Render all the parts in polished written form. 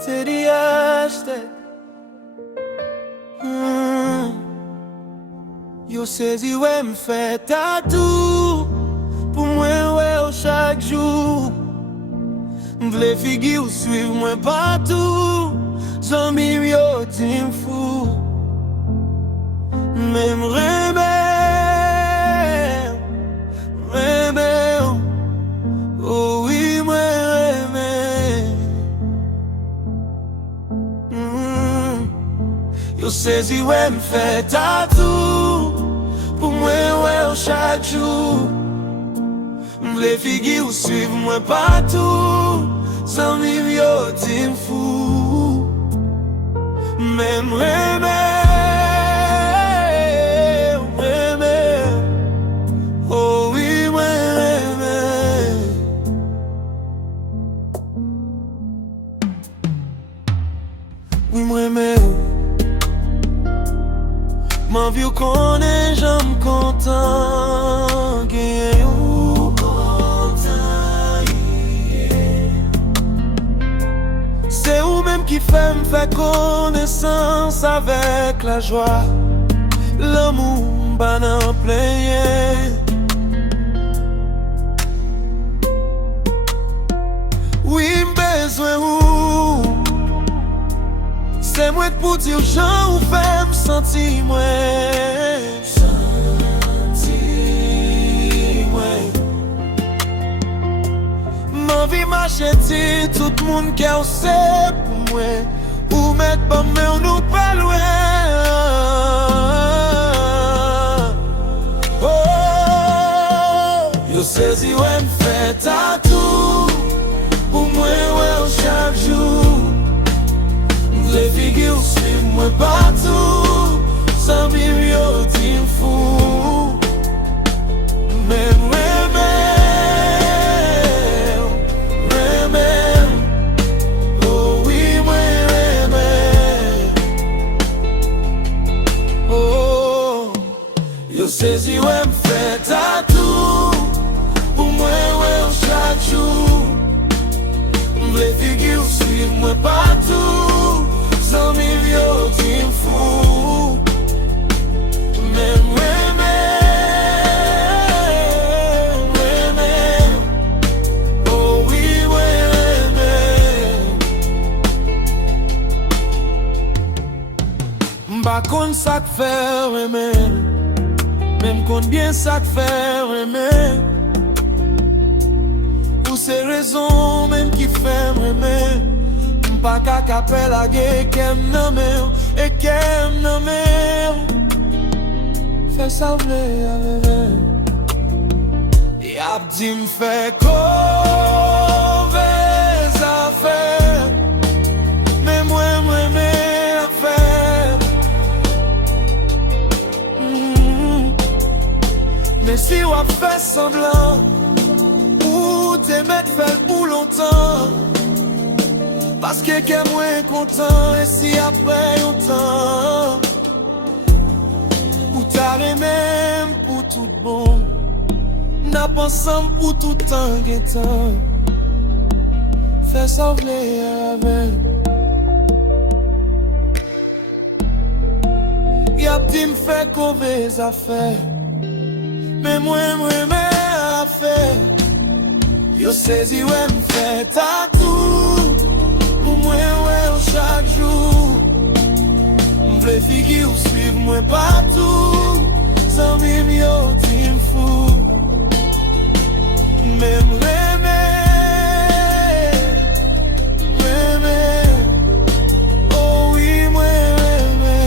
TDHD. Yo sezi wè m'fè tatou pou mwen wè ou chak jou. M'vle figi ou suiv mwen patou, zanmim yo ti m'fou. Mais m'remè, oh oui m'remè. Yo sezi wè m'fè tatou pou mwen wè ou chak jou. M'vle figi ou suiv mwen patou, zanmim yo ti m'fou. Mais m'remè, oh oui m'remè. Oui m'remè. M'envie ou konen j'am kontan genye ou kontan ye. C'est ou même qui fait m'fè connaissance avec la joie, l'amour ban en plein. Oui m'besoin ou, c'est moi pour dire j'en ou fait m'sentir moi. M'envie m'acheter tout le monde qui a c'est pour moi. Ou mettre pas mais on nous pas loin. Oh, yo saisi ouais m'fait tatou pour moi ouais chaque jour. Les figures suivent moi partout, sans vivre yo ti m'fou. Même sezi wè m'fè tatou pou mwen wè ou chak jou. M'vle figi ou suiv mwen patou, zanmim yo ti m'fou. Men m'remè, oh oui m'remè. M'ba kon sa k'fè remè, même qu'on bien ça te fait aimer. Ou c'est raison même qui fait aimer. M'pas qu'à caper la gueule qu'aime nommer et qu'aime nommer. Fais ça v'lait avec. Y'a dit m'fait mauvaise affaire, mais moi m'aimer affaire. Mais si on fait semblant, ou t'aimer faire pour longtemps, parce que qu'est moins content, et si après longtemps, ou t'arrêtes même pour tout bon, n'a pas ensemble pour tout temps guettant. Fais ça v'lait avec. Y'a dit m'fait mauvaise affaire, mais moi affaire. Yo sezi ouais m'fait tatou pour moi ouais chaque jour. M'vle figi ou suiv moi partout, zanmim yo ti m'fou. Mais m'remè, oh oui m'remè.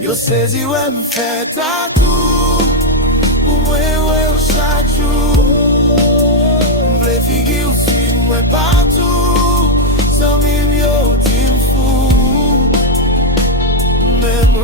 Yo sezi ouais m'fait tatou pour moi ouais chaque jour. M'vle figi ou suiv moi partout, zanmim yo ti m'fou. Même